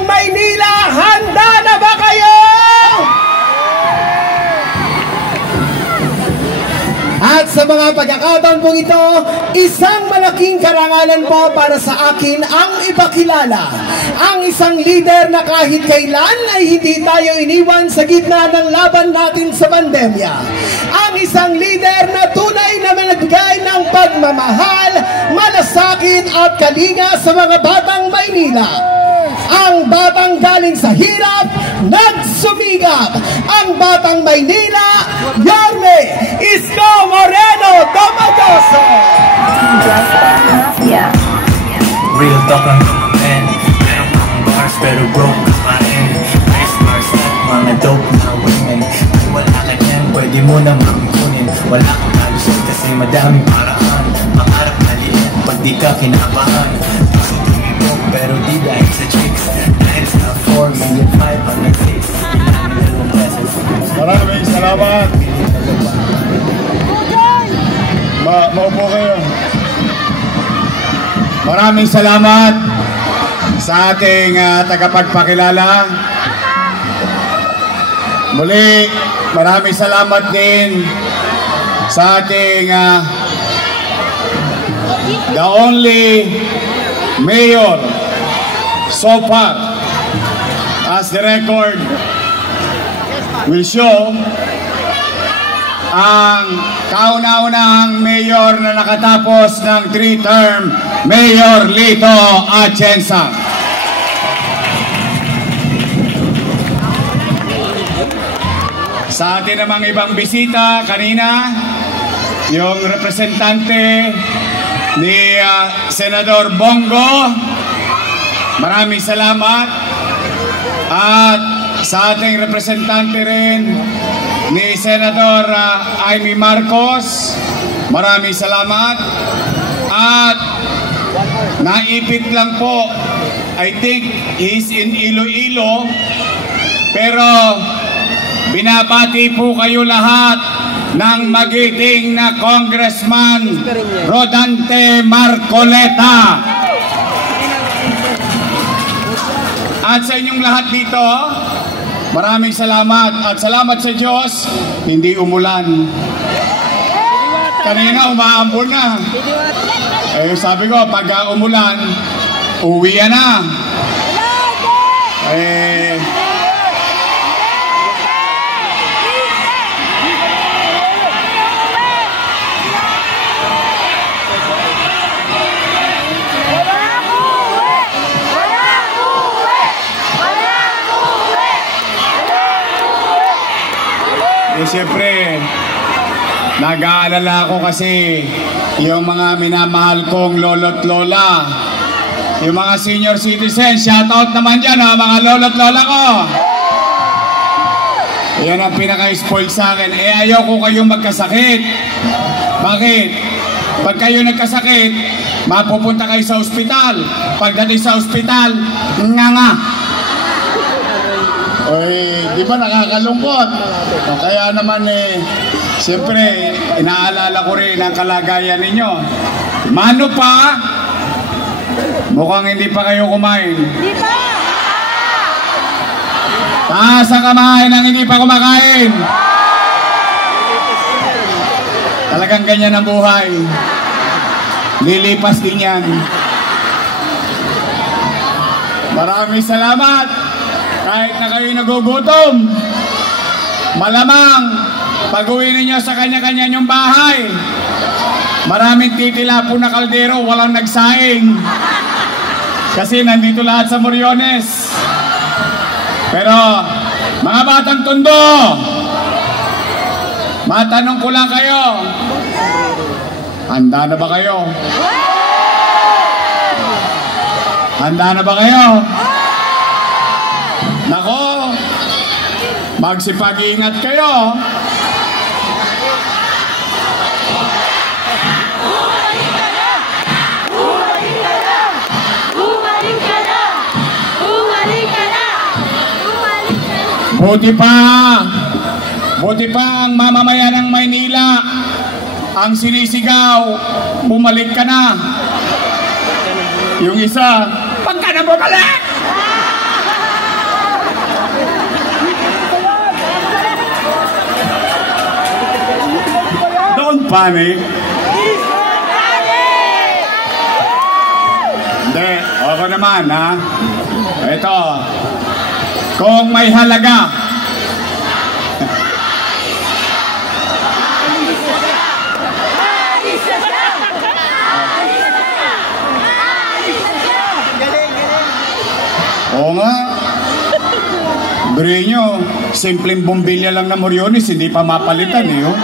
Batang Maynila, handa na ba kayo? At sa mga pagkakataon pong ito, isang malaking karangalan po para sa akin ang ipakilala ang isang leader na kahit kailan ay hindi tayo iniwan sa gitna ng laban natin sa pandemya. Ang isang leader na tunay na nagbigay ng pagmamahal, malasakit at kalinga sa mga batang Maynila. Ang batang galing sa hirap, nagsumigap. Ang batang Maynila, Yorme Isko Moreno Domagoso. Real talk ang man. Meron pang bars pero broke pa rin. Nice bars at mga dope na women. Kung wala ka dyan, pwede mo namang kunin. Wala kang kalusot kasi madaming paraan. Pangarap na liit pag di ka kinabahan. Gusto tumibok pero di dahil sa chicks. Dahil sa 4 million 5 ang nag-taste. Maraming salamat. Maupo kayo. Maraming salamat sa ating tagapagpakilala. Muli, maraming salamat din sa ating the only mayor so far, as the record will show, ang kauna-unahang mayor na nakatapos ng 3-term, Mayor Lito Atienza. Sa atin namang ibang bisita kanina, yung representante ni Senador Bongo, maraming salamat. At sa ating representante rin ni Senador Amy Marcos, maraming salamat. At naipit lang po, I think he's in Iloilo, pero binabati po kayo lahat ng magiting na Congressman Rodante Marcoleta. At sa inyong lahat dito, maraming salamat at salamat sa Diyos, hindi umulan. Kanina umaambon na. Eh sabi ko, pag umulan, uwi na. Siyempre, nag-aalala ako kasi yung mga minamahal kong lolo't lola, yung mga senior citizens, shoutout naman dyan mga lolo't lola ko. Yan ang pinaka-spoiled sa akin. Ayaw ko kayong magkasakit. Bakit? Pag kayo nagkasakit, mapupunta kayo sa ospital. Pagdating sa ospital, nga. Oy, di ba nakakalungkot? O kaya naman siyempre, inaalala ko rin ang kalagayan ninyo. Mano pa? Mukhang hindi pa kayo kumain. Hindi pa! Taas ang kamay ng hindi pa kumakain. Talagang ganyan ang buhay. Lilipas din yan. Maraming salamat. Kahit na kayo nagugutom, malamang pag-uwi ninyo sa kanya-kanya nyong bahay, maraming titilapo na kaldero, walang nagsaing. Kasi nandito lahat sa Moriones. Pero, mga batang Tondo, matanong ko lang kayo, handa na ba kayo? Handa na ba kayo? Nako, magsipag-ingat kayo. Bumalik ka na! Bumalik ka na! Bumalik ka na! Bumalik ka na! Bumalik ka na! Buti pa ang mamamayan ng Maynila ang sinisigaw, bumalik ka na. Yung isa, pag ka na bumalik! panic? Hindi, ako naman ha. Ito, kung may halaga, oo nga. Bire nyo, simpleng bombilya lang na Moriones, hindi pa mapalitan eh. Oh.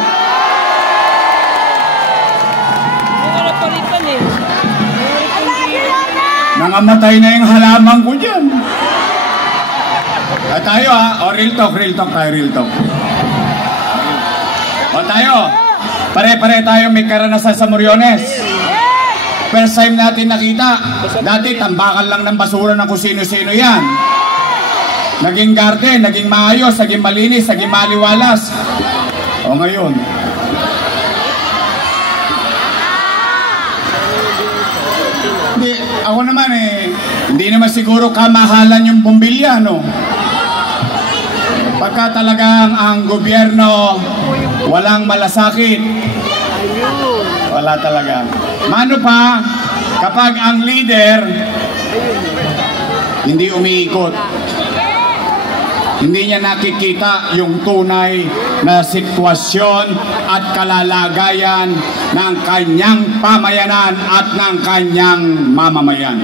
Nangamatay na yung halaman ko dyan. At tayo ha, real talk tayo, real talk. O tayo, pare-pare tayo may karanasan sa Moriones. First time natin nakita, dati tambakan lang ng basura ng kung sino-sino yan. Naging garden, naging maayos, naging malinis, naging maliwalas. O ngayon, hindi, ako naman hindi naman siguro kamahalan yung bombilya, no? Pagka talagang ang gobyerno walang malasakit, wala talaga. Mano pa, kapag ang leader hindi umiikot, hindi niya nakikita yung tunay na sitwasyon at kalalagayan ng kanyang pamayanan at ng kanyang mamamayan.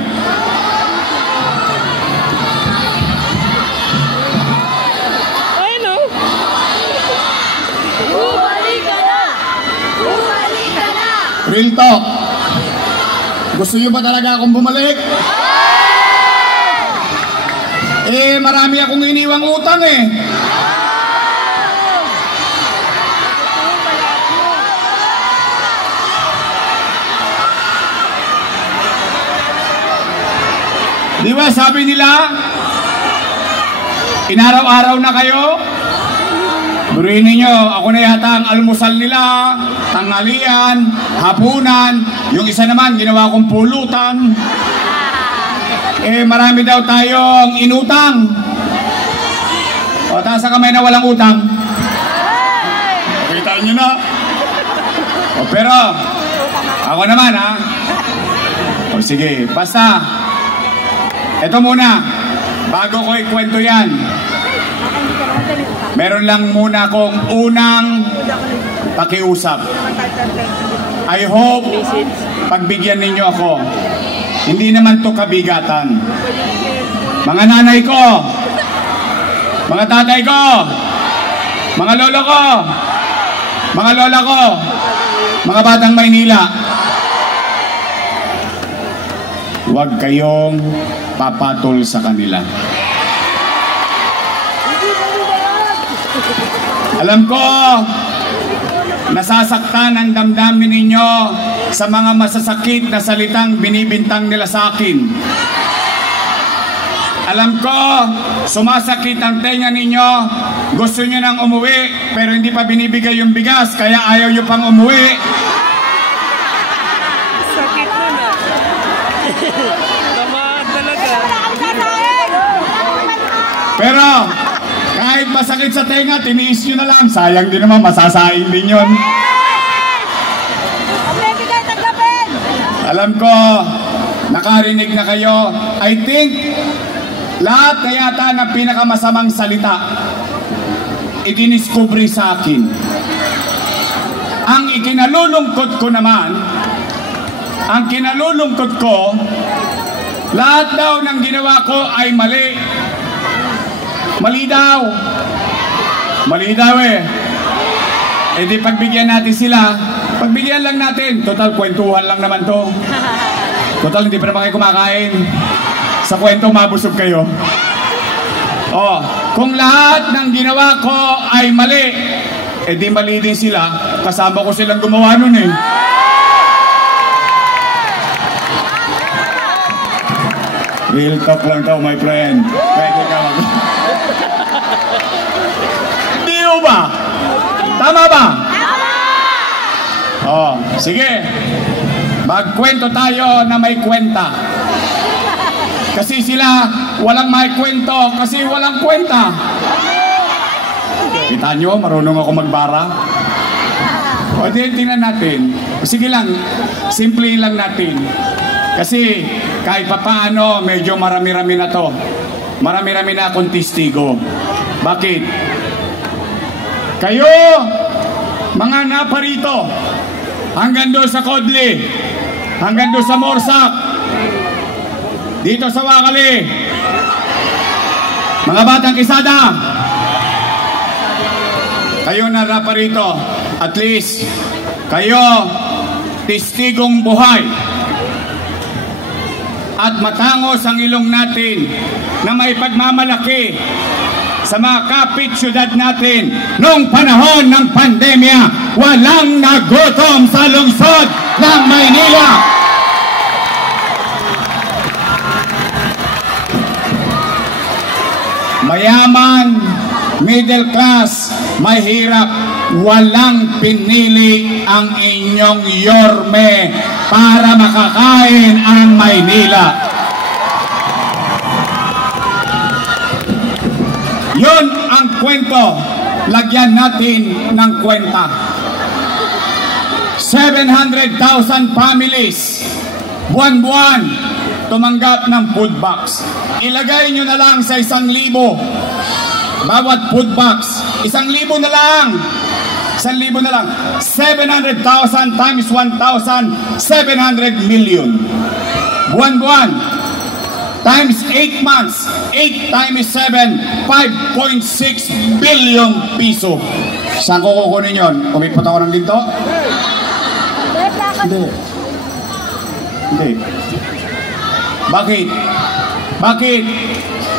Real talk. Gusto nyo ba talaga akong bumalik? Marami akong iniwang utang eh. Di ba sabi nila, inaraw-araw na kayo? Buriin ninyo, ako na yata ang almusal nila, tanghalian, hapunan, yung isa naman ginawa kong pulutan. Marami daw tayong inutang. O, taas sa kamay na walang utang. Kita nyo na. O, pero, ako naman ha. O, sige, basta, eto muna, bago ko ikwento yan. Meron lang muna akong unang pakiusap. I hope pagbigyan ninyo ako. Hindi naman to kabigatan. Mga nanay ko, mga tatay ko, mga lolo ko, mga lola ko, mga batang Maynila, huwag kayong papatol sa kanila. Alam ko, nasasaktan ang damdamin ninyo sa mga masasakit na salitang binibintang nila sa akin. Alam ko, sumasakit ang tenga ninyo. Gusto nyo nang umuwi, pero hindi pa binibigay yung bigas, kaya ayaw nyo pang umuwi. Sakit mo na. Tama talaga. Pero, kahit masakit sa tenga, tiniis nyo na lang. Sayang din naman, masasaing din yun. Alam ko, nakarinig na kayo. I think, lahat na yata ng pinakamasamang salita, idiniskubre sa akin. Ang ikinalulungkot ko naman, lahat daw ng ginawa ko ay mali. Mali daw. Mali daw eh. E di pagbigyan natin sila, pagbigyan lang natin. Total, kwentuhan lang naman to. Total, hindi pa naman kayo kumakain. Sa kwento, mabusog kayo. Oh, kung lahat ng ginawa ko ay mali, e di mali din sila. Kasama ko silang gumawa nun eh. Real talk lang daw, my friend. Pwede ka mag... Hindi ba? Tama ba? Oh, sige. Magkwento tayo na may kwenta. Kasi sila walang may kwento kasi walang kwenta. Kita nyo, marunong ako magbara. O tingnan natin. Sige lang, simple lang natin. Kasi kahit papaano, medyo marami-rami na to. Marami-rami na akong testigo. Bakit? Kayo, mga naparito, hanggang doon sa Kodli, hanggang doon sa Morsak, dito sa Wakali, mga batang Kisada, kayo na naparito, at least, kayo, testigong buhay. At matangos ang ilong natin na may pagmamalaki sa mga kapit syudad natin. Noong panahon ng pandemya, walang nagutom sa lungsod ng Maynila. Mayaman, middle class, mahirap, walang pinili ang inyong yorme para makakain ang Maynila. Yun ang kwento. Lagyan natin ng kwenta. 700,000 families buwan-buwan tumanggap ng food box. Ilagay nyo na lang sa 1,000 bawat food box. 1,000 na lang. 1,000 na lang. 700,000 times 1,000, 700 million. Buwan-buwan. Times 8 months. 8 times 7, 5.6 billion piso. Saan ko kukunin yun? Umipot ako ng ginto? Hindi. Hindi. Bakit? Bakit?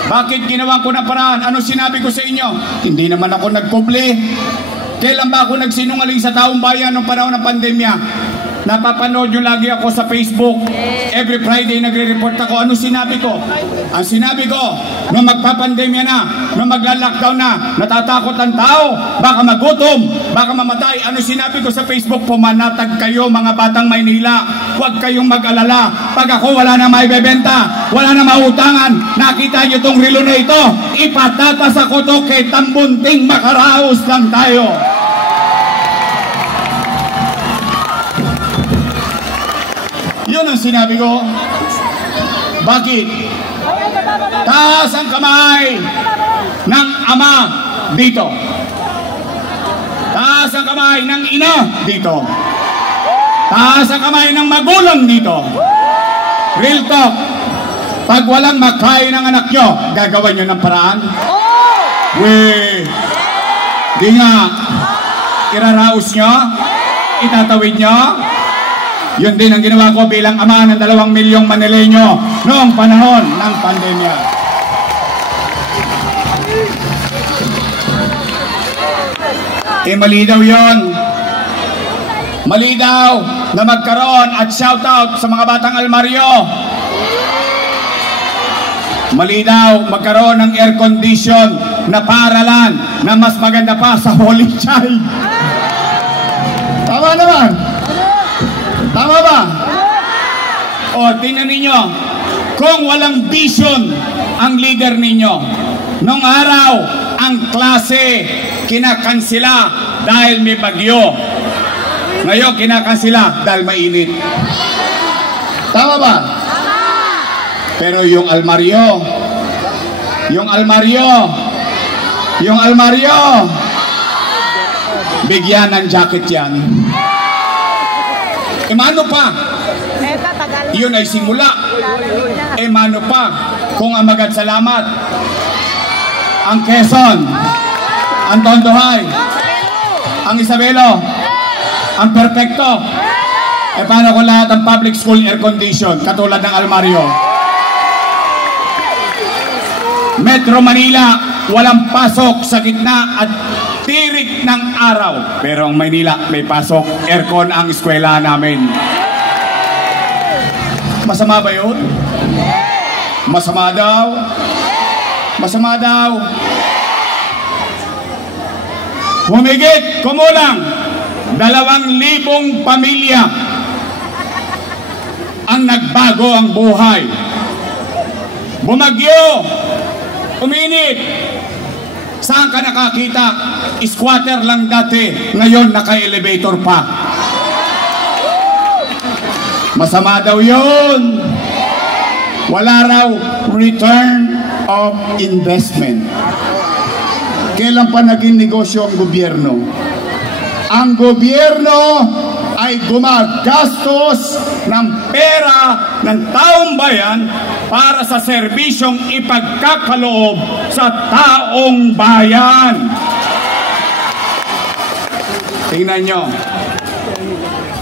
Bakit ginawa ko na paraan? Ano sinabi ko sa inyo? Hindi naman ako nagkuble. Kailan ba ako nagsinungaling sa taong bayan noong panahon ng pandemya? Napapanood nyo lagi ako sa Facebook. Every Friday nagre-report ako. Ano sinabi ko? Ang sinabi ko, nung magpapandemya na, nung magla-lockdown na, natatakot ang tao, baka magutom, baka mamatay. Ano sinabi ko sa Facebook? Pumanatag kayo mga batang Maynila. Huwag kayong mag-alala. Pag ako wala na maibebenta, wala na mautangan, nakita nyo tong relo na ito, ipatatas ako to kay Tambunting, makaraos lang tayo. Yun ang sinabi ko. Bakit? Taas ang kamay ng ama dito. Taas ang kamay ng ina dito. Taas ang kamay ng magulang dito. Real talk. Pag walang makain ng anak nyo, gagawan nyo ng paraan? Weh, di nga. Iraraos nyo? Itatawid nyo? Yun din ang ginawa ko bilang ama ng 2 milyong Manileño noong panahon ng pandemya. Mali daw yun. Mali daw na magkaroon at shoutout sa mga batang almaryo. Mali daw magkaroon ng air condition na paaralan na mas maganda pa sa Holy Child. Tama naman. Tama ba? O, tingnan ninyo, kung walang vision ang leader ninyo, nung araw, ang klase kinakansila dahil may bagyo. Ngayon, kinakansila dahil mainit. Tama ba? Pero yung almaryo, bigyan ng jacket yan. Mano pa? Yun ay simula. Mano pa? Kung ang magad salamat, ang Quezon, ang Tondohay, ang Isabelo, ang Perfecto. Paano kung lahat ng public school air condition, katulad ng almaryo? Metro Manila, walang pasok sa gitna at tirik ng araw. Pero ang Maynila, may pasok. Aircon ang eskwela namin. Masama ba yun? Masama daw? Masama daw? Humigit, kumulang 2,000 pamilya ang nagbago ang buhay. Bumagyo, uminit, Saan ka nakakita? Squatter lang dati, ngayon naka-elevator pa. Masama daw yun. Wala raw return of investment. Kailan pa naging negosyo ang gobyerno? Ang gobyerno ay gumagastos ng pera ng taong bayan para sa serbisyong ipagkakaloob sa taong bayan. Tingnan nyo.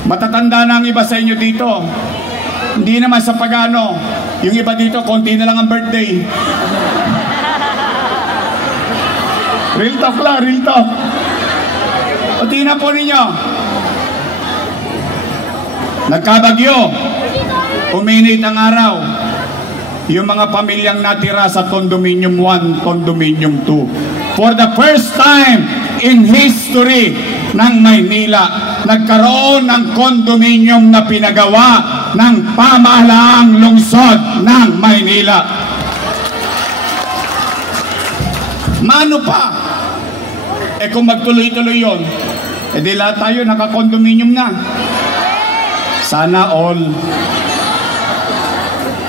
Matatanda na ang iba sa inyo dito. Hindi naman sa pagano. Yung iba dito, konti na lang ang birthday. Real talk lang, real talk. O tingnan po ninyo. Nagkabagyo. Uminit ang araw. Yung mga pamilyang natira sa Condominium 1, Condominium 2. For the first time in history ng Maynila, nagkaroon ng condominium na pinagawa ng pamahalaang lungsod ng Maynila. Mano pa? Kung magtuloy-tuloy yun, di lahat tayo naka-condominium na. Sana all.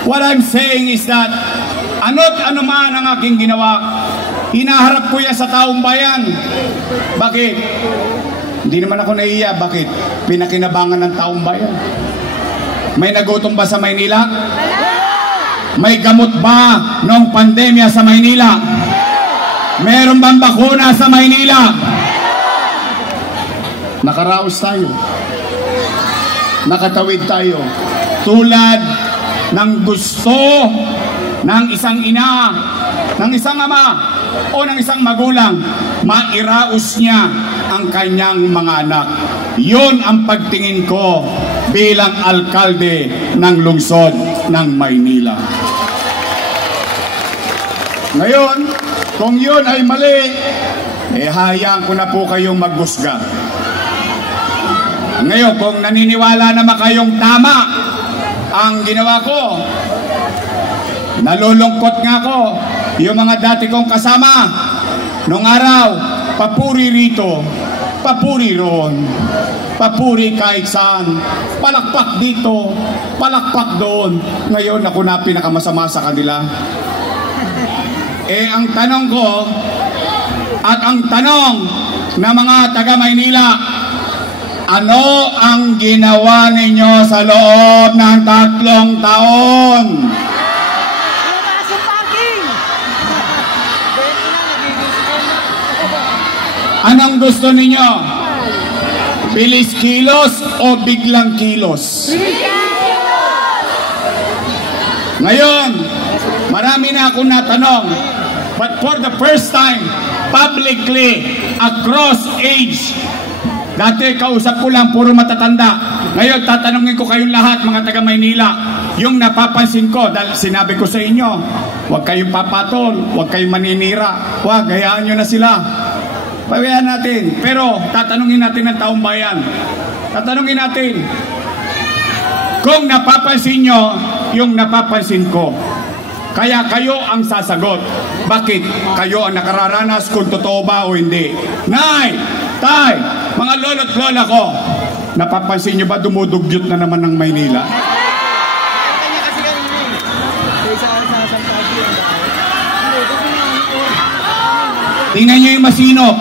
What I'm saying is that ano't ano man ang aking ginawa, hinaharap ko yan sa taong bayan. Bakit? Hindi naman ako naiiya. Bakit? Pinakinabangan ng taong bayan. May nagutom ba sa Maynila? May gamot ba noong pandemya sa Maynila? Meron bang bakuna sa Maynila? Nakaraos tayo. Nakatawid tayo. Tulad ng gusto ng isang ina, ng isang ama, o ng isang magulang, mairaos niya ang kanyang mga anak. Yun ang pagtingin ko bilang alkalde ng lungsod ng Maynila. Ngayon, kung yun ay mali, hayaan ko na po kayong maghusga. Ngayon, kung naniniwala naman kayong tama ang ginawa ko, nalulungkot nga ako. Yung mga dati kong kasama nung araw, papuri rito, papuri roon, papuri kahit saan, palakpak dito, palakpak doon. Ngayon ako na pinakamasama sa kanila. Ang tanong ko at ang tanong ng mga taga Maynila, ano ang ginawa ninyo sa loob ng 3 taon? Anong gusto ninyo? Bilis kilos o biglang kilos? Ngayon, marami na akong natanong, but for the first time, publicly, across age, dati kausap ko lang, puro matatanda. Ngayon, tatanungin ko kayong lahat, mga taga Maynila, yung napapansin ko, dahil sinabi ko sa inyo, huwag kayong papatol, huwag kayong maninira, huwag, hayaan nyo na sila. Pabayaan natin. Pero, tatanungin natin ng taong bayan. Tatanungin natin, kung napapansin nyo, yung napapansin ko, kaya kayo ang sasagot. Bakit? Kayo ang nakararanas kung totoo ba o hindi. Nay! Tay! Mga lolo't lola ko, napapansin nyo ba dumudugyot na naman ng Maynila? Tingnan nyo yung Masinop.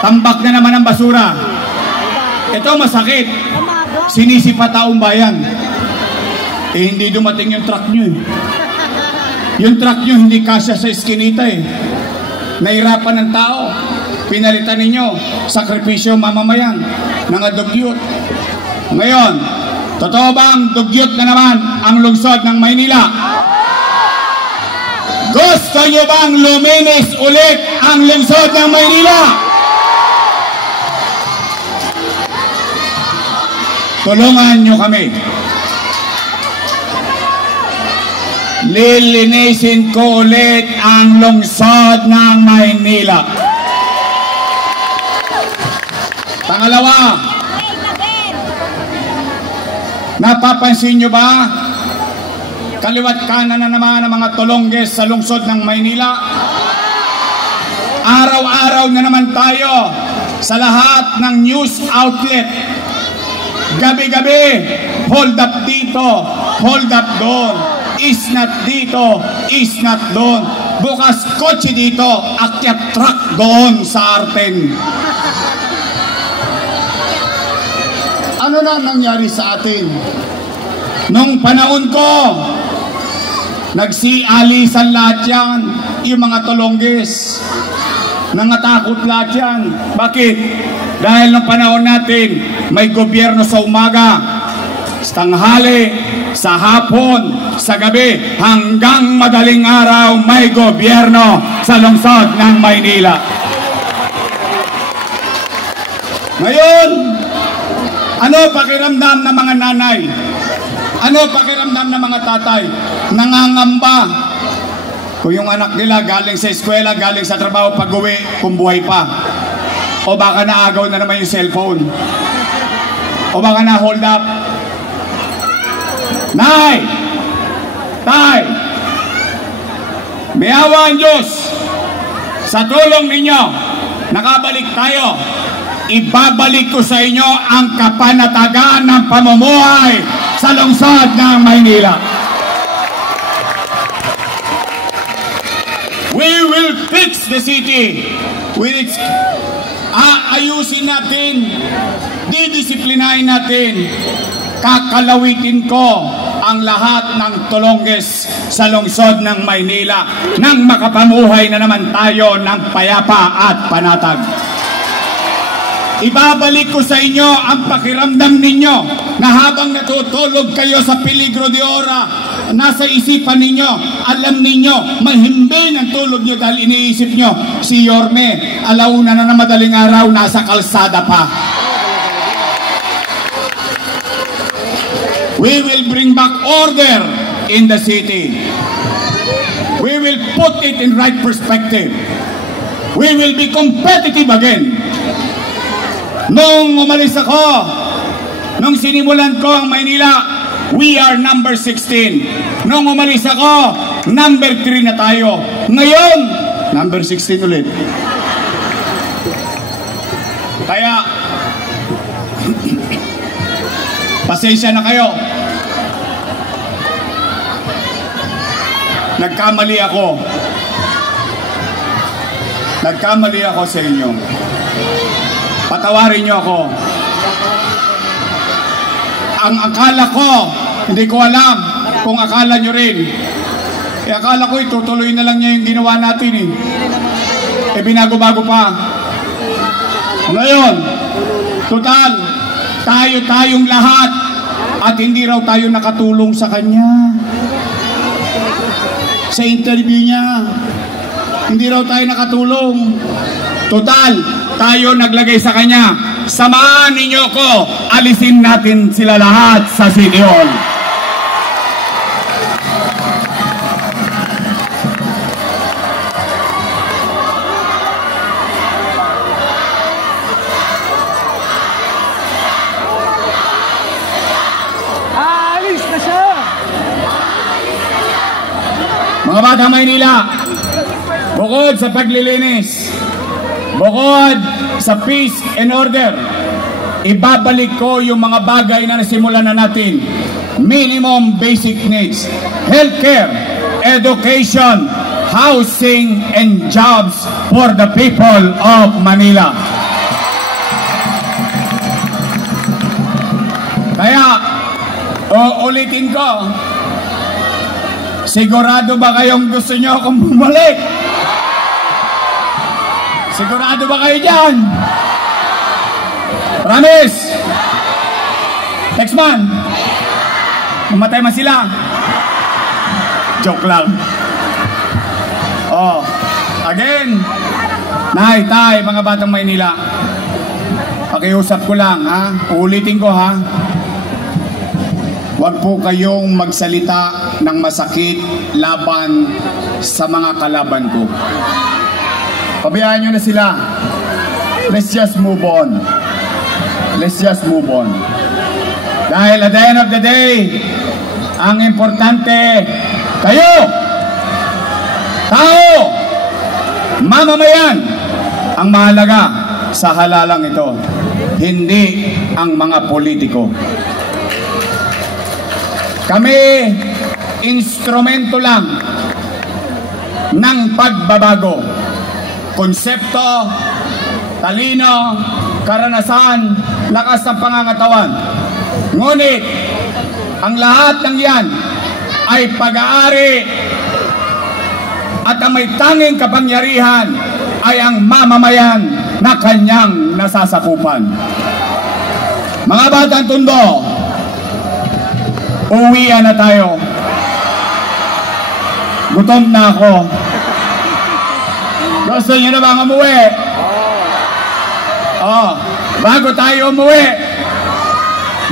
Tambak na naman ang basura. Ito masakit. Sinisipa taong bayan. Hindi dumating yung truck nyo. Yung truck nyo hindi kasya sa eskinita Nahirapan ng tao. Pinalitan ninyo, sakripisyo mamamayan, mga dugyot. Ngayon, totoo bang dugyot na naman ang lungsod ng Maynila? Gusto nyo bang luminis ulit ang lungsod ng Maynila? Tulungan nyo kami. Lilinisin ko ulit ang lungsod ng Maynila. Pangalawa, napapansin nyo ba? Kaliwat kanan na naman ang mga tulongges sa lungsod ng Maynila. araw-araw na naman tayo sa lahat ng news outlet. Gabi-gabi, hold up dito, hold up doon, is not dito, is not doon. Bukas kotse dito, akyat truck doon sa Arten. Ano na nangyari sa atin? Nung panahon ko, nagsialisan lahat yan, yung mga tulongges. Nangatakot lahat yan. Bakit? Dahil nung panahon natin, may gobyerno sa umaga, sa tanghali, sa hapon, sa gabi, hanggang madaling araw, may gobyerno sa lungsod ng Maynila. Ngayon, ano pakiramdam ng mga nanay? Ano pakiramdam ng mga tatay? Nangangamba. Kung yung anak nila galing sa eskwela, galing sa trabaho, pag-uwi, kung buhay pa. O baka naagaw na naman yung cellphone. O baka na-hold up. Nay! Tay! May awa ang Diyos. Sa tulong ninyo, nakabalik tayo. Ibabalik ko sa inyo ang kapanatagan ng pamumuhay sa lungsod ng Maynila. We will fix the city. Ayusin natin, didisiplinahin natin, kakalawitin ko ang lahat ng tulongges sa lungsod ng Maynila nang makapamuhay na naman tayo ng payapa at panatag. Ibabalik ko sa inyo ang pakiramdam ninyo na habang natutulog kayo sa peligro de ora, nasa isipan ninyo, alam ninyo, mahimbing ang tulog nyo dahil iniisip nyo, si Yorme, alauna na madaling araw, nasa kalsada pa. We will bring back order in the city. We will put it in right perspective. We will be competitive again. Nung umalis ako, nung sinimulan ko ang Maynila, we are number 16. Nung umalis ako, number 3 na tayo. Ngayon, number 16 ulit. Kaya, pasensya na kayo. Nagkamali ako. Nagkamali ako sa inyo. Patawarin niyo ako. Ang akala ko, hindi ko alam kung akala nyo rin. Akala ko itutuloy na lang niya yung ginawa natin binago-bago pa. Ngayon, total, tayo-tayong lahat at hindi raw tayo nakatulong sa kanya. Sa interview niya, hindi raw tayo nakatulong. Total, tayo naglagay sa kanya. Samahan ninyo ko, alisin natin sila lahat sa City Hall. Aalis na siya! Mga Batang Maynila, bukod sa paglilinis, bukod sa peace and order, ibabalik ko yung mga bagay na nasimulan na natin. Minimum basic needs, healthcare, education, housing, and jobs for the people of Manila. Kaya, ulitin ko, sigurado ba kayong gusto nyo akong bumalik? Sigurado ba kayo dyan? Promise! Next month, mamatay man sila. Joke lang. Oh, again, Nay, Tay, mga Batang Maynila, pakiusap ko lang, ha? Uulitin ko, ha? Huwag po kayong magsalita ng masakit laban sa mga kalaban ko. Pabayaan nyo na sila. Let's just move on. Let's just move on. Dahil at the end of the day, ang importante, kayo, tao, mamamayan ang mahalaga sa halalang ito, hindi ang mga politiko. Kami, instrumento lang ng pagbabago. Konsepto, talino, karanasan, lakas ng pangangatawan. Ngunit, ang lahat ng yan ay pag-aari at ang may tanging kapangyarihan ay ang mamamayan na kanyang nasasakupan. Mga batang Tondo, uwian na tayo. Gutom na ako. Gusto niyo na bang umuwi? Bago tayo umuwi,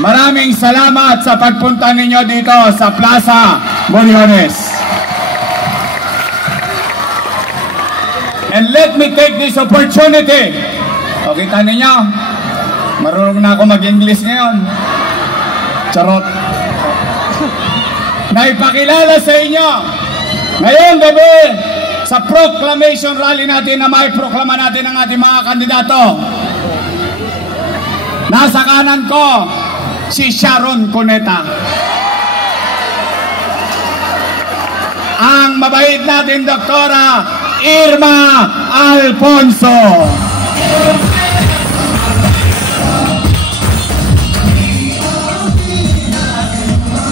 maraming salamat sa pagpunta ninyo dito sa Plaza Boriones. And let me take this opportunity. O, kita ninyo, marunong na ako mag-English ngayon. Charot. Naipakilala sa inyo ngayong gabi sa proclamation rally natin na may proklama natin ang ating mga kandidato. Nasa kanan ko, si Sharon Cuneta. Ang mabait natin Doktora Irma Alfonso.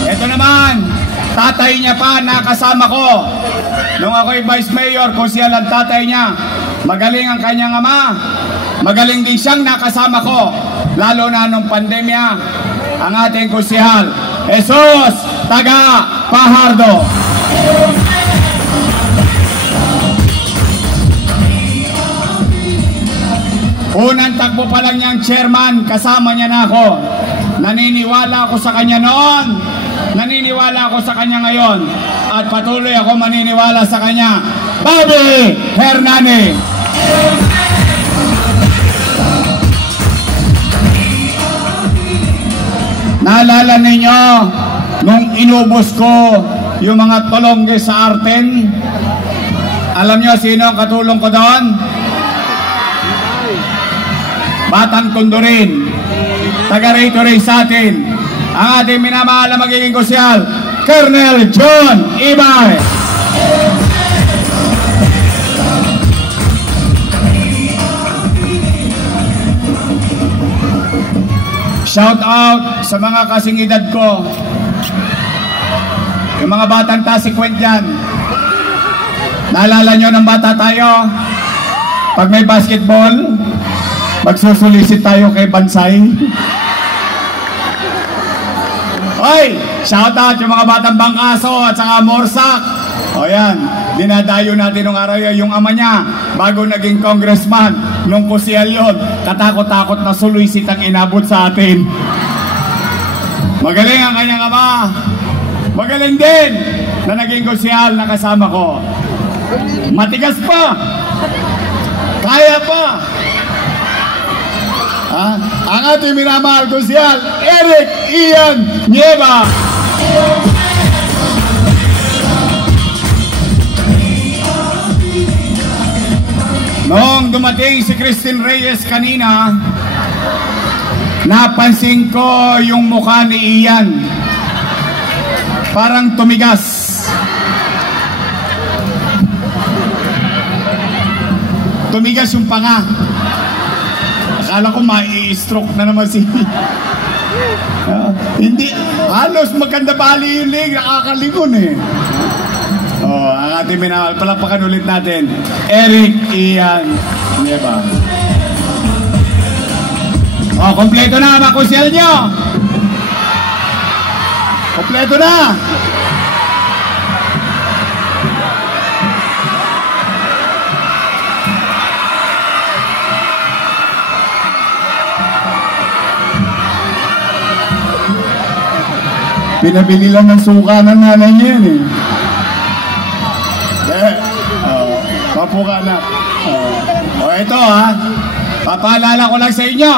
Ito naman, tatay niya pa nakasama ko. Nung ako'y Vice Mayor, kung siya lang tatay niya, magaling ang kanyang ama. Magaling din siyang nakasama ko. Lalo na nung pandemya, ang ating kusihal, Jesus Taga Pajardo. Unang takbo pa lang niyang chairman, kasama niya na ako. Naniniwala ako sa kanya noon, naniniwala ako sa kanya ngayon, at patuloy ako maniniwala sa kanya. Bobby Hernani. Naalala ninyo nung inubos ko yung mga tolongge sa Arten? Alam nyo sino ang katulong ko doon? Batang Tondo rin. Taga rito rin sa atin. Ang ating minamahal na magiging kusyal, Colonel John Ibay. Shout out sa mga kasing edad ko. Yung mga batang tasikwent dyan. Naalala nyo ng bata tayo? Pag may basketball, magsusulisit tayo kay Bansay. Oy, shout out yung mga batang Bangkaso at saka Morsak. O yan, dinadayo natin nung araw yung ama niya bago naging congressman. Nung kusihal yun, katakot-takot na sulisit ang inabot sa atin. Magaling ang kanyang ama. Magaling din na naging kusihal na kasama ko. Matigas pa. Kaya pa. Ang ating minamahal kusihal, Eric Ian Nieva. Noong dumating si Christine Reyes kanina, napansin ko yung mukha ni Ian. Parang tumigas. Tumigas yung panga. Akala ko mai-stroke na naman si... Hindi, halos maganda bali yung leg, nakakalingon eh. Ang ating minamahal, palapakan ulit natin, Eric Ian Nieva. Kompleto na mga kusyal nyo. Kompleto na. Pinabili lang ng suka ng nanay niya yan eh. Mapuka na. Ito papaalala ko lang sa inyo.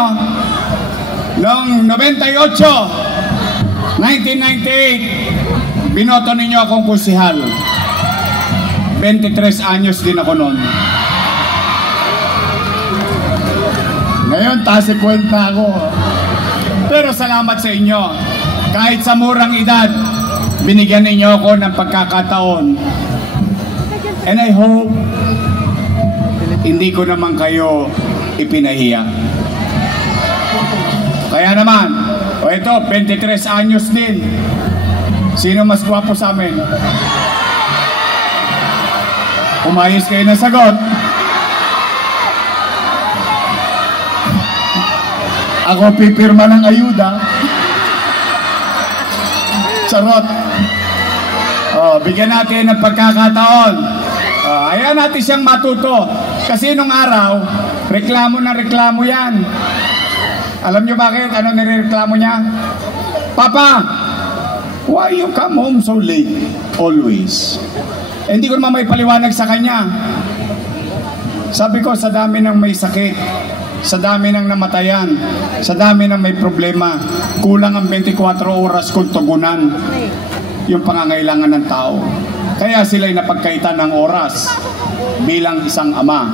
Noong 98, 1998, binoto ninyo akong kusihal. 23 anyos din ako noon. Ngayon, tase kwenta ako. Pero salamat sa inyo. Kahit sa murang edad, binigyan ninyo ako ng pagkakataon. And I hope, hindi ko naman kayo ipinahiya. Kaya naman, o ito, 23 anyos din. Sino mas gwapo sa amin? Umayos kayo ng sagot. Ako pipirma ng ayuda. Charot. Bigyan natin ng pagkakataon. Ayaw natin siyang matuto. Kasi nung araw, reklamo na reklamo yan. Alam nyo bakit? Ano nireklamo niya? Papa, why you come home so late? Always. Hindi ko naman may paliwanag sa kanya. Sabi ko, sa dami ng may sakit, sa dami ng namatayan, sa dami ng may problema, kulang ang 24 oras kung tugunan yung pangangailangan ng tao. Kaya sila'y napagkaitan ng oras bilang isang ama.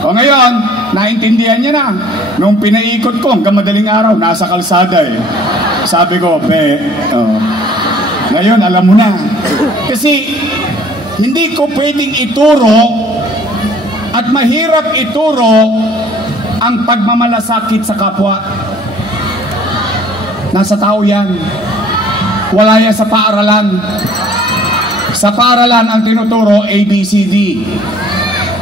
O ngayon, naintindihan niya na. Nung pinaikot ko, hanggang madaling araw, nasa kalsada eh. Sabi ko, ngayon alam mo na. Kasi hindi ko pwedeng ituro at mahirap ituro ang pagmamalasakit sa kapwa. Nasa tao yan. Wala yan sa paaralan. Sa paaralan ang tinuturo ABCD.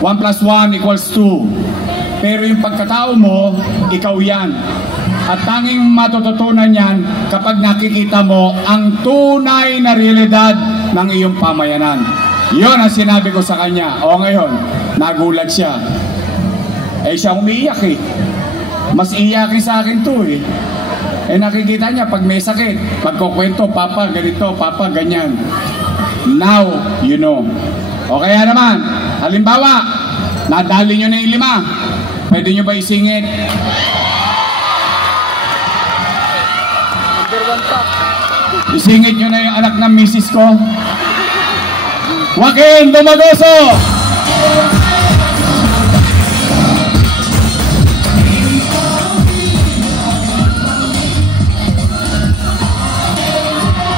1 plus 1 equals 2. Pero yung pagkatao mo, ikaw yan. At tanging matututunan yan kapag nakikita mo ang tunay na realidad ng iyong pamayanan. Yun ang sinabi ko sa kanya. O ngayon, nagulat siya. Siya umiiyak eh. Mas iyakin sa akin to eh. Nakikita niya pag may sakit, pagkukwento, papa ganito, papa ganyan. Now, you know. O kaya naman, halimbawa, nadali nyo na yung 5. Pwede nyo ba isingit? Isingit nyo na yung anak ng misis ko. Joaquin Dumagoso!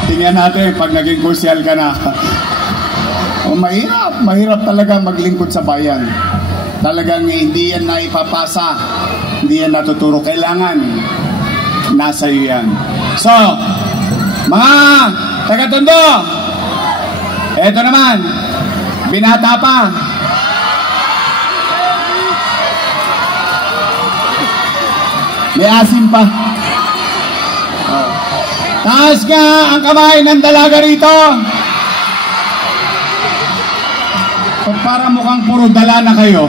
Tingnan natin pag naging kusyal ka na. Mahirap talaga maglingkod sa bayan. Talagang hindi yan naipapasa, hindi yan natuturo. Kailangan nasa iyo yan. So, mga taga-Tondo, eto naman, binata pa. May asim pa. Taas nga ang kamay ng dalaga rito. So, para mukhang puro dala na kayo.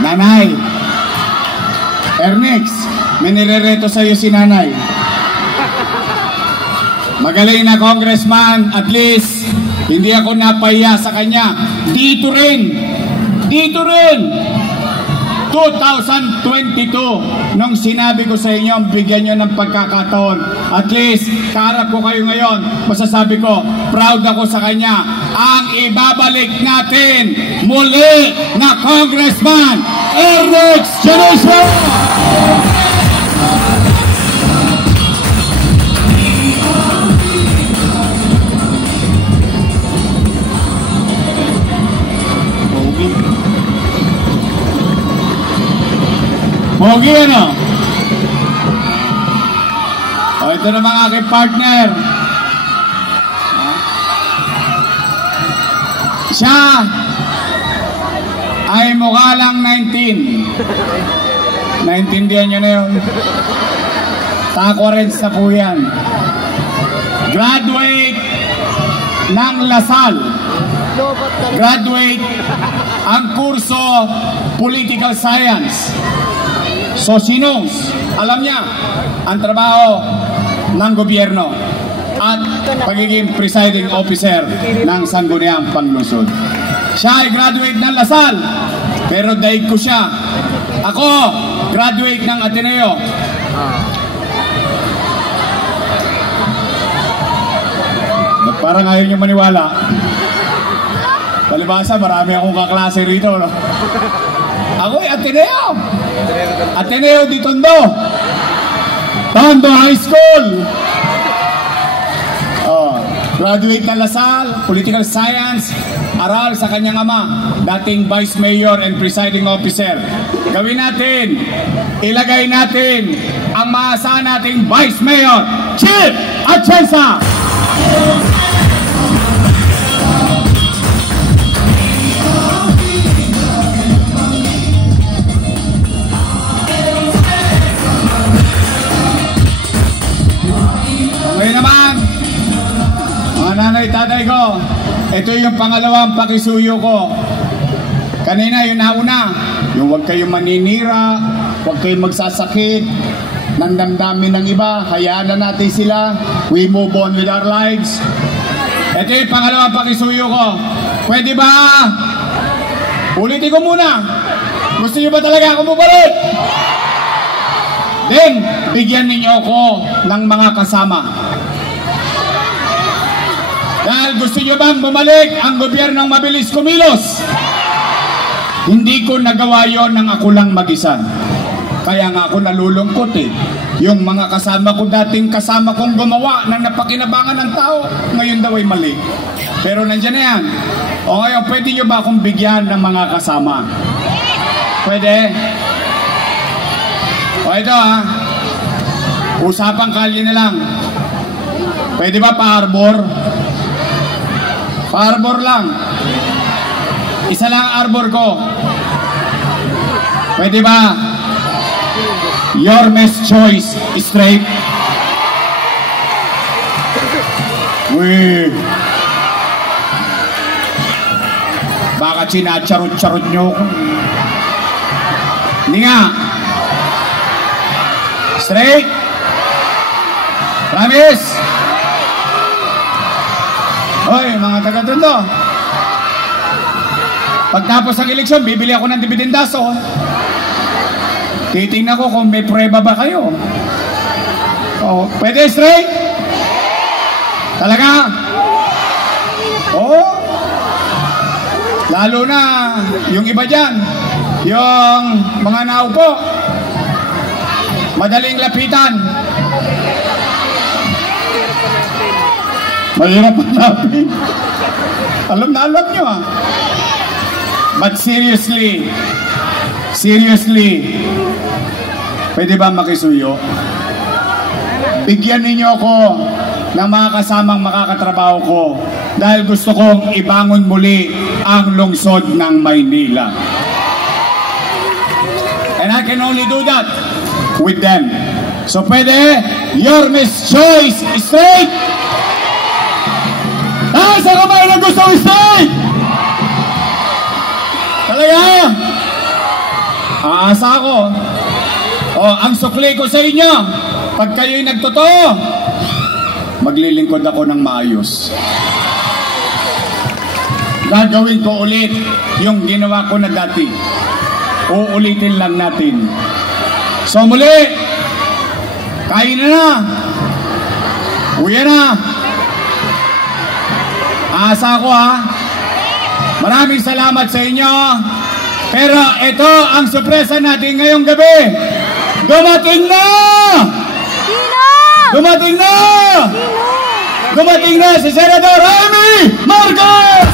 Nanay, Ernix, may nirereto sa'yo si nanay. Magaling na congressman, at least hindi ako napahiya sa kanya. Dito rin 2022, nung sinabi ko sa inyo, bigyan nyo ng pagkakataon. At least, kaharap ko kayo ngayon, masasabi ko, proud ako sa kanya. Ang ibabalik natin muli na Congressman, Ernix Januso! Pogi ano? O ito naman aking partner. Siya ay mukha lang 19. Naintindihan nyo na yun. Takwarens na po yan. Graduate ng Lasal. Graduate ang kurso Political Science. So sinong alam niya ang trabaho ng gobyerno at pagiging presiding officer ng Sangguniang Panglungsod. Siya ay graduate ng Lasal, pero daig ko siya. Ako, graduate ng Ateneo. Parang ayaw niyo maniwala. Palibasa, marami akong kaklase rito, no? Ako'y Ateneo. Ateneo di Tondo. Tondo High School. Graduate ng Lasal, Political Science, aral sa kanyang ama, dating Vice Mayor and Presiding Officer. Gawin natin, ilagay natin ang maasahan nating Vice Mayor, Chief Atienza! Ngayon naman, mga nanay, tatay ko, ito yung pangalawang pakisuyo ko. Kanina, yung nauna, yung huwag kayong maninira, huwag kayong magsasakit ng damdamin ng iba, hayaan na natin sila, we move on with our lives. Ito yung pangalawang pakisuyo ko. Pwede ba? Ulitin ko muna. Gusto niyo ba talaga ako bumalik? Then, bigyan ninyo ako ng mga kasama. Dahil gusto nyo bang bumalik ang gobyernong mabilis kumilos? Hindi ko nagawa yon ng ako lang mag-isa. Kaya nga ako nalulungkot eh. Yung mga kasama ko, dating kasama kong gumawa ng napakinabangan ng tao, ngayon daw ay mali. Pero nandyan na yan. O ngayon, pwede nyo ba akong bigyan ng mga kasama? Pwede? O ito ha, usapang kalye na lang. Pwede ba pa-arbor? Pa-arbor lang. Isa lang arbor ko. Pwede ba? Your Miss Choice, straight. Uy. Baka sinacharot-charot nyo ko. Hindi nga. Straight. Promise. Hoy, mga taga-Tondo. Pagtapos ng eleksyon, bibili ako ng dibidendaso. Titingnan ko kung may prueba ba kayo. Oh, pwede straight? Talaga? Oo. Lalo na yung iba dyan, yung mga naupo, madaling lapitan. Mahirap hanapin. Alam na alam nyo ah. But seriously, pwede ba makisuyo? Bigyan ninyo ako ng mga kasamang makakatrabaho ko dahil gusto kong ibangon muli ang lungsod ng Maynila. And I can only do that with them. So pwede, your Miss Choice, straight! Sa kamay na gusto straight! Talaga! Aasa ako. O, ang sukli ko sa inyo, pag kayo'y nagtotoo, maglilingkod ako ng maayos. Gagawin ko ulit yung ginawa ko na dati. Uulitin lang natin. So muli, kain na. Uwi na. Asa ko ha. Maraming salamat sa inyo. Pero ito ang sorpresa natin ngayong gabi. Dumating na! Sino? Dumating na! Sino? Dumating na si Senador Amy Marcos!